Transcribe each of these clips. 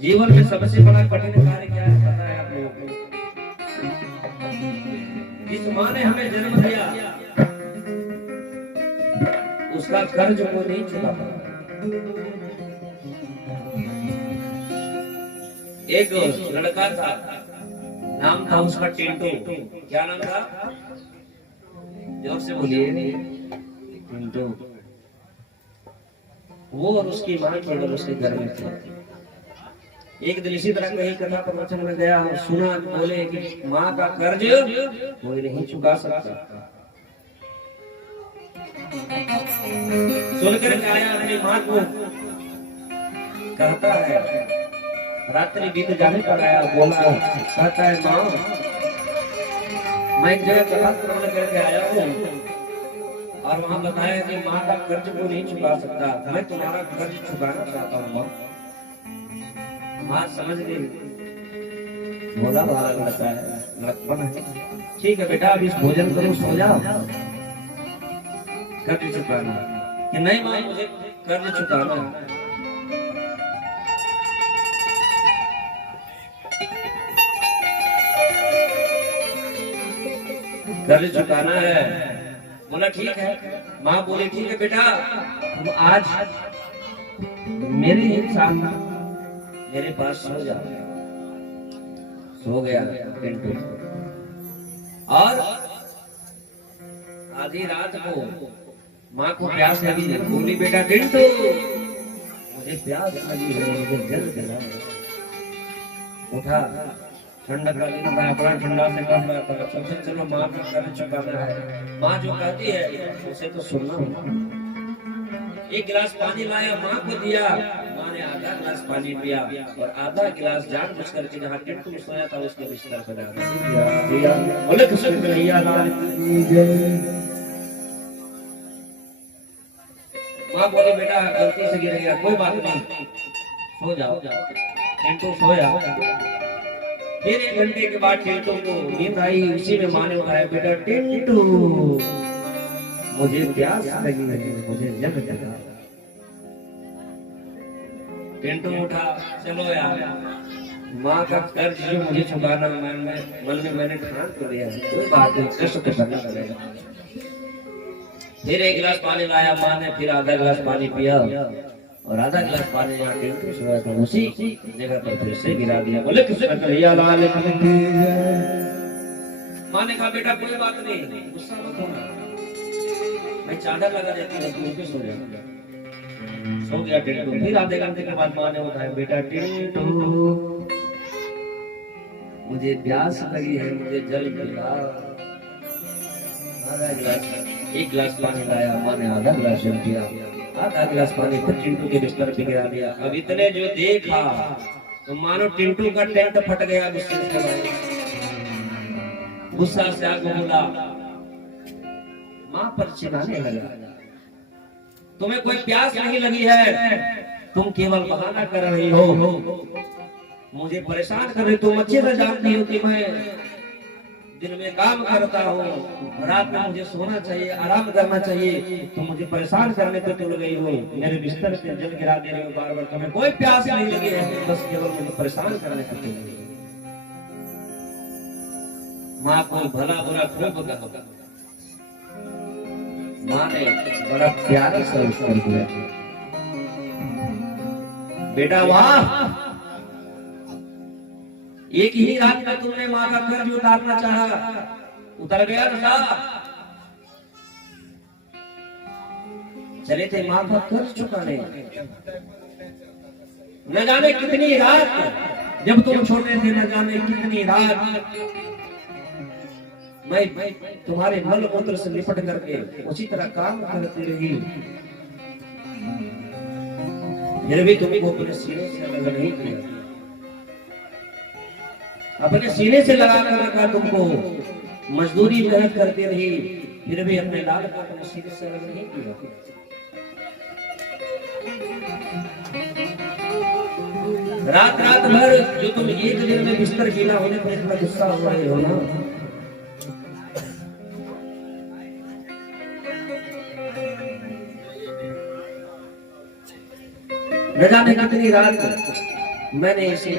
जीवन में सबसे बड़ा कठिन कार्य क्या है पता है आप लोगों को? जिस माँ ने हमें जन्म दिया उसका कर्ज वो नहीं चुका पाया। एक लड़का था, नाम था उसका टिंटू। क्या नाम था? जोर से बोलिए। टिंटू। वो और उसकी माँ केवल उसके घर में थे। एक दिन इसी तरह कहीं कथा प्रवचन में गया, सुना बोले कि माँ का कर्ज कोई नहीं चुका सकता। सुनकर आया अपनी माँ को, कहता है रात्रि बीत जाने पर आया, बोला कहता है माँ मैं एक जगह कथा प्रवचन करके आया हूँ और वहां बताया कि माँ का कर्ज को नहीं चुका सकता, मैं तुम्हारा कर्ज चुकाना चाहता हूँ माँ। माँ समझ गई, भोला भाला लड़का है, लड़कपन है। ठीक है बेटा अब इस भोजन करो, सो जाओ, कर्ज चुकाना। कि नहीं माँ मुझे कर्ज चुकाना है। कर्ज चुकाना है। बोला ठीक है। माँ बोली ठीक है बेटा तुम आज मेरे ही साथ मेरे पास सो जाओ। सो गया टिंटू। और आधी रात को माँ को प्यास लगी, बोली बेटा टिंटू मुझे प्यास लगी है, मुझे जल दिला। उठा, ठंडा का दिन था, अपना ठंडा से कर रहा था, सबसे चलो माँ का कर्ज चुकाना है। माँ जो कहती है उसे तो सुनना होगा। एक गिलास पानी लाया, माँ को दिया, माँ ने आधा गिलास पानी पिया और आधा गिलास जानबूझ करके जहाँ टिंटू सोया था उसके बिस्तर पर डाल दिया। बोले कृष्ण कन्हैया लाल की जय। माँ बोली बेटा गलती से गिर गया, कोई बात नहीं, सो जाओ। टिंटू सोया। फिर 1 घंटे के बाद टिंटू को नींद आई, उसी में माँ ने उठाया, बेटा टिंटू मुझे प्यास लगी है, मुझे जग लगा। टिंटू उठा, चलो यार माँ का कर्ज जो मुझे चुकाना, मन में मैंने ठान तो लिया है, कोई बात नहीं, कष्ट तो करना पड़ेगा। फिर 1 गिलास पानी लाया माँ ने, फिर आधा गिलास पानी पिया और आधा गिलास पानी जहाँ टिंटू सोया था उसी जगह पर फिर से गिरा दिया। बोले कृष्ण कन्हैया लाल की जय। माँ ने कहा बेटा कोई बात नहीं, गुस्सा मत होना, मैं चादर लगा देती हूँ, तू सो जा। सो गया टिंटू। फिर आधे घंटे के बाद माँ ने उठाया, बेटा टिंटू मुझे प्यास लगी है, मुझे जल पिला। आधा गिलास, 1 गिलास पानी लाया, माँ ने आधा गिलास जल पिया, आधा गिलास पानी फिर टिंटू के बिस्तर पे गिरा दिया। अब इतने जो देखा तो मानो टिंटू का टेंट फट गया गुस्सा से आगे बोला, माँ पर चिल्लाने लगा, तुम्हें कोई प्यास नहीं लगी है, तुम केवल बहाना कर रही हो, मुझे परेशान कर रही। तुम अच्छे से जानती हो कि मैं दिन में काम करता हूँ, रात में मुझे सोना चाहिए, आराम करना चाहिए, तुम मुझे परेशान करने पे तुल गई हो, मेरे बिस्तर पे जल गिरा दे रही हो बार बार, तुम्हें कोई प्यास नहीं लगी है, बस केवल मुझे परेशान करने पे तुल गई। माँ को भला बुरा खूब कहा। माँ ने बड़ा प्यारा सा उत्तर दिया, बेटा वाह, एक ही रात में तुमने माँ का कर्ज उतारना चाहा, उतर गया बेटा। चले थे माँ का कर्ज चुकाने, न जाने कितनी रात जब तुम छोटे थे, न जाने कितनी रात मैं तुम्हारे मल मूत्र से लिपट करके उसी तरह काम करती रही, फिर भी तुमको अपने सीने से अलग नहीं किया, अपने सीने से लगा कर रखा तुमको, मजदूरी मेहनत करती रही, फिर भी अपने लाल को अपने सीने से अलग नहीं किया। रात रात भर जो तुम एक दिन में बिस्तर गीला होने पर इतना गुस्सा हो रहे हो ना, न जाने कितनी रात मैंने इसे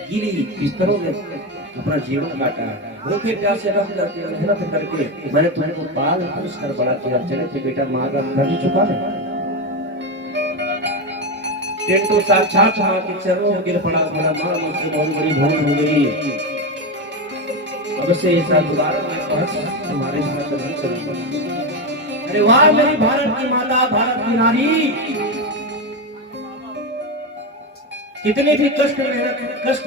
गीली बिस्तरों में अपना जीवन काटा, भूखे प्यासे रह करके मेहनत करके मैंने तुमको पाल पोस कर बड़ा किया। चले थे बेटा माँ का कर्ज चुका है। टेंटू साक्षात माँ के चरणों में गिर पड़ा, बोला माँ मुझसे बहुत बड़ी भूल हो गई, अब से ऐसा दोबारा मैं तुम्हारे साथ नहीं चलूंगा। अरे वाह मेरी भारत की माता, भारत की नारी, कितने भी कष्ट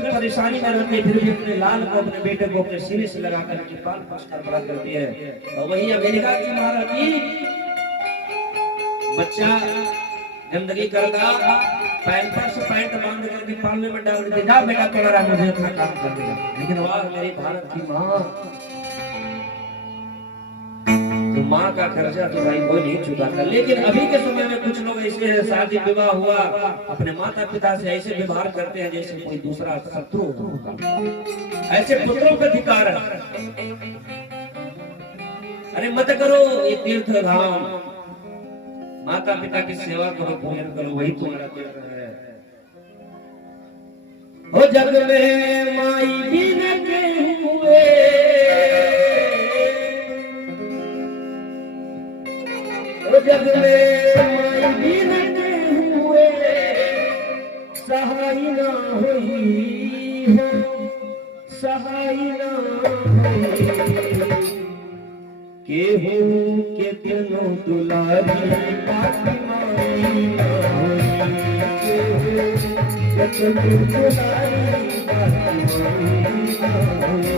परेशानी में रहते फिर भी अपने लाल को अपने बेटे को अपने सीने से लगाकर उनके पाल पोस कर बड़ा करती है। और वही अमेरिका की महारानी बच्चा गंदगी करता पैंपर से पैंट बांध करके पालने में डाल देते, जा बेटा तोड़ा मुझे अपना काम कर देगा। लेकिन वाह मेरी भारत की माँ, तो माँ का कर्जा तो भाई कोई नहीं चुकाता। लेकिन अभी के समय में कुछ लोग ऐसे हैं, शादी विवाह हुआ अपने माता पिता से ऐसे व्यवहार करते हैं जैसे कोई दूसरा शत्रु होगा। ऐसे पुत्रों का अधिकार है। अरे मत करो ये तीर्थ धाम, माता पिता की सेवा करो, पूजन करो, वही तुम्हारा तीर्थ है। हो जग में माई बिन के हुए, जग में माई बिन के हुए, सहाय ना होई हो, सहाय ना होई, केहू के दिलों दुलारी बाकी माई ना होई, केहू के दिलों दुलारी बाकी माई ना होई।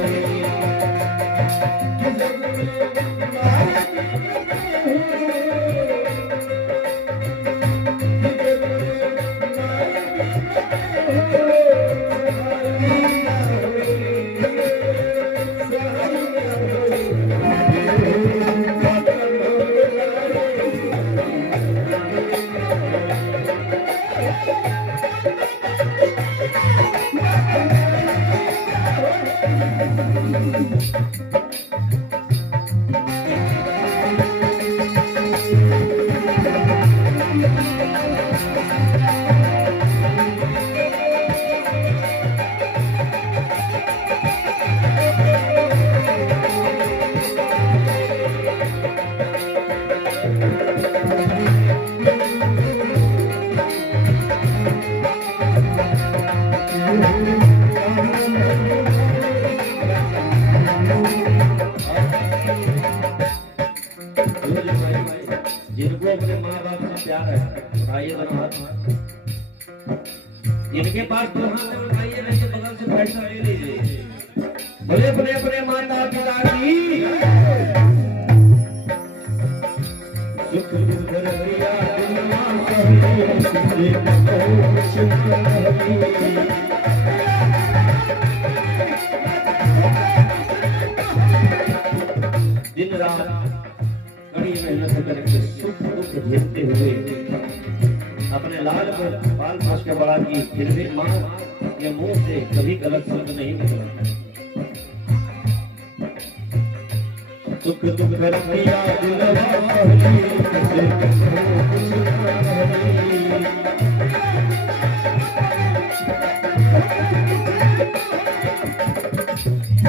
जिनको अपने माँ बाप से प्यार है, उठाइए दोनों हाथ। जिनके पास दो हाथ है उठाइए, नहीं तो बगल से पैसा ले लीजिए। बोले अपने अपने माता पिता की सुख दुख भरिया दिन रात बड़ी मेहनत करके सुख दुख झेलते हुए अपने लाल को पाल पोस के बड़ा की, फिर भी माँ के मुंह से कभी गलत शब्द नहीं निकला। सुख दुख भरिया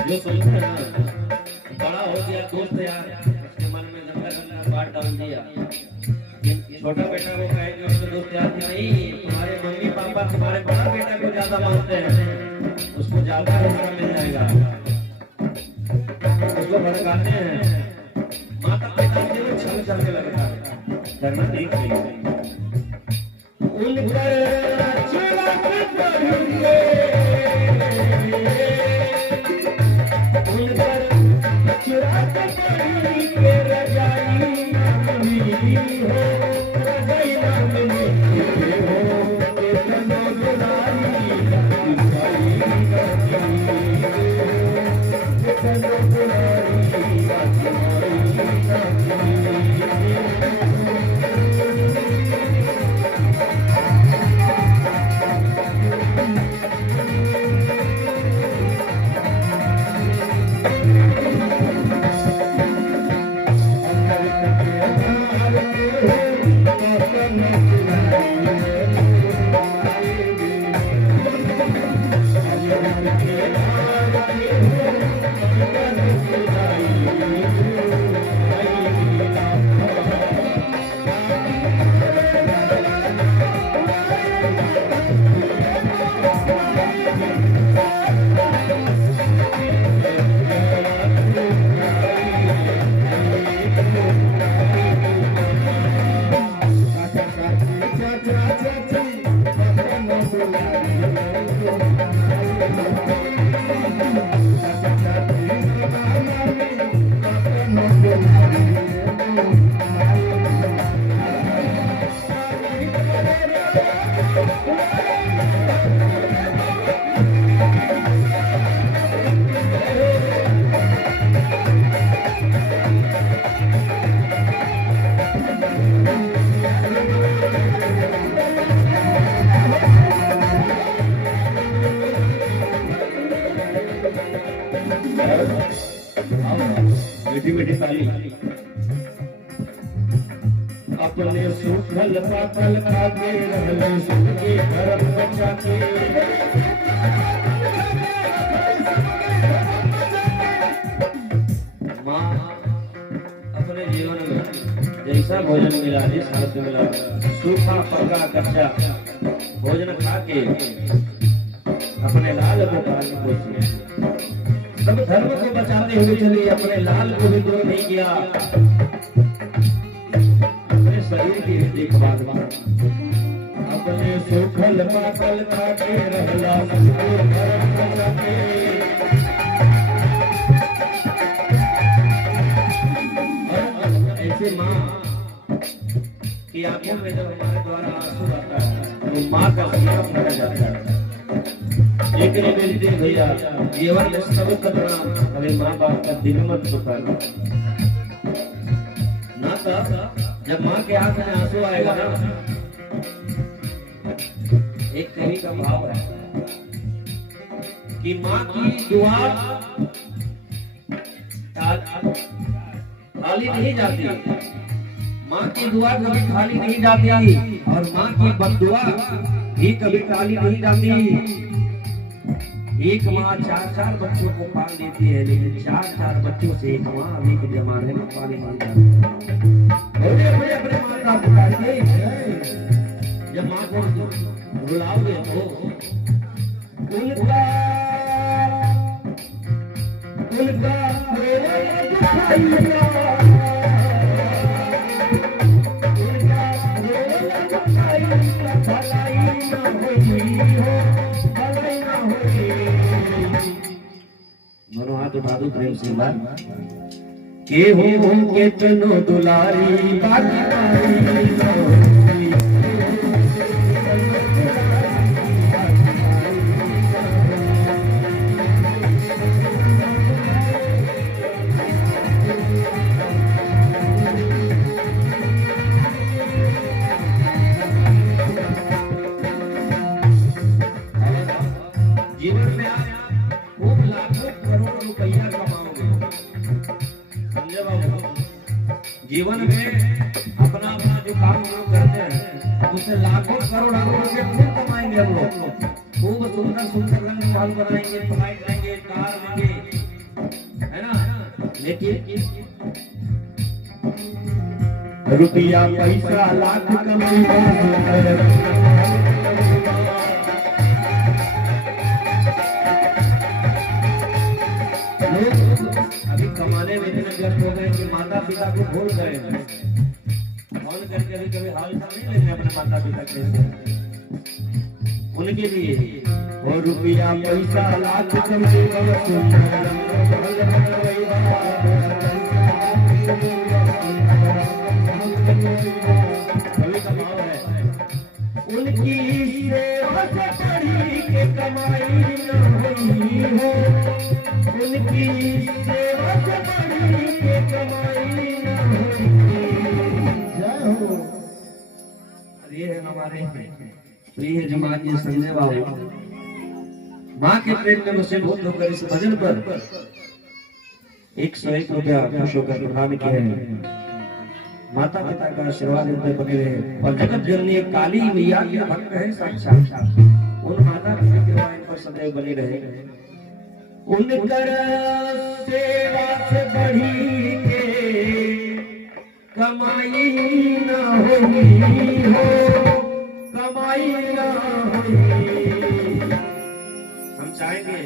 जो सोचते हैं ना बड़ा हो गया दोस्त यार, उसके मन में गंदा गंदा बात डाल दिया। छोटा बेटा वो कहेंगे उसके दोस्त यार नहीं, तुम्हारे मम्मी पापा तुम्हारे बड़ा बेटा को ज्यादा मानते हैं, उसको ज्यादा हिस्सा मिल जाएगा, उसको भड़काते हैं। माता पिता से वो छल करने लगता है, करना ठीक नहीं। मीठी मीठी ताली। अपने सूखल पाकल खाके रहले सुख के भरत बचा के। माँ अपने जीवन में जैसा भोजन मिला, जिस हालत में मिला, सूखा पका कच्चा भोजन खा के अपने लाल को पालने की कोशिश। सब धर्म को बचाते हुए चले, अपने लाल को भी दूर नहीं किया, अपने शरीर की देखभाल। अपने सूखल पाकल खाके रहला सुख के भरत बचा के। ऐसे माँ की आंखों में जब हमारे द्वारा आंसू आता है तो माँ का सीना फट जाता है। लेकिन मेरी देख भैया, जीवन में सब करना हमें माँ बाप का दिल मत दुखाना ना। तब जब माँ के आंख में आंसू आएगा ना, एक कवि का भाव है कि माँ की दुआ खाली नहीं जाती, माँ की दुआ कभी खाली नहीं जाती, और माँ की बददुआ भी कभी खाली नहीं जाती। एक माँ 4-4 बच्चों को पाल देती है, लेकिन 4-4 बच्चों से एक माँ अभी के जमाने में पाली नहीं जाती। अपने माता पिता के जब माँ को रुलाओगे तो उनका मनो हाथ उठा दो प्रेम से बात के हो के तनो दुलारी बाकी जीवन में आप खूब लाखों करोड़ों रुपया कमाओगे, समझे बाबू। जीवन में अपना अपना जो काम लोग करते हैं उससे लाखों करोड़ों रुपये खूब कमाएंगे हम लोग। खूब सुंदर सुंदर रंग महल बनाएंगे, फ्लाइट लेंगे, कार लेंगे, है ना। लेकिन रुपया पैसा लाख कमाई अभी कमाने में इतने व्यस्त हो गए कि माता पिता को भूल गए। फोन करके अभी कभी हाल चाल नहीं लेते अपने माता पिता के, उनके लिए और रुपया पैसा लाख कमाई कभी कमाओ है। उनकी सेवा से बढ़ी के कमाई न हुई हो, उनकी सेवा से बढ़ी के कमाई न हुई। जय हो। ये है हमारे प्रिय जमात ये संजय बाबू। माँ के प्रेम में मुझसे बहुत लोग इस भजन पर 101 रुपया खुश होकर प्रदान किए हैं। माता पिता का आशीर्वाद उन पर बने रहे, और जगत जननी काली मैया के भक्त है साक्षात, उन माता पिता के इन पर सदैव बने रहे। उनकर सेवा से बढ़ी के कमाई न होगी हो, कमाई न होगी। हम चाहेंगे,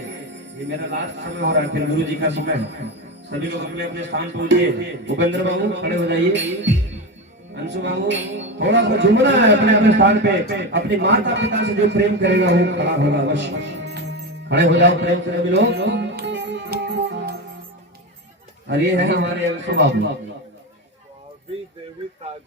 ये मेरा लास्ट समय हो रहा है, फिर गुरु जी का समय है। सभी लोग अपने अपने स्थान पर उठिए। उपेंद्र बाबू खड़े हो जाइए। अंशु बाबू थोड़ा सा झुमना है अपने अपने स्थान पे। अपनी माता पिता से जो प्रेम करेगा वो खड़ा होगा अवश्य। खड़े हो जाओ प्रेम से सभी लोग। और ये है हमारे अंशु बाबू। देवी ताज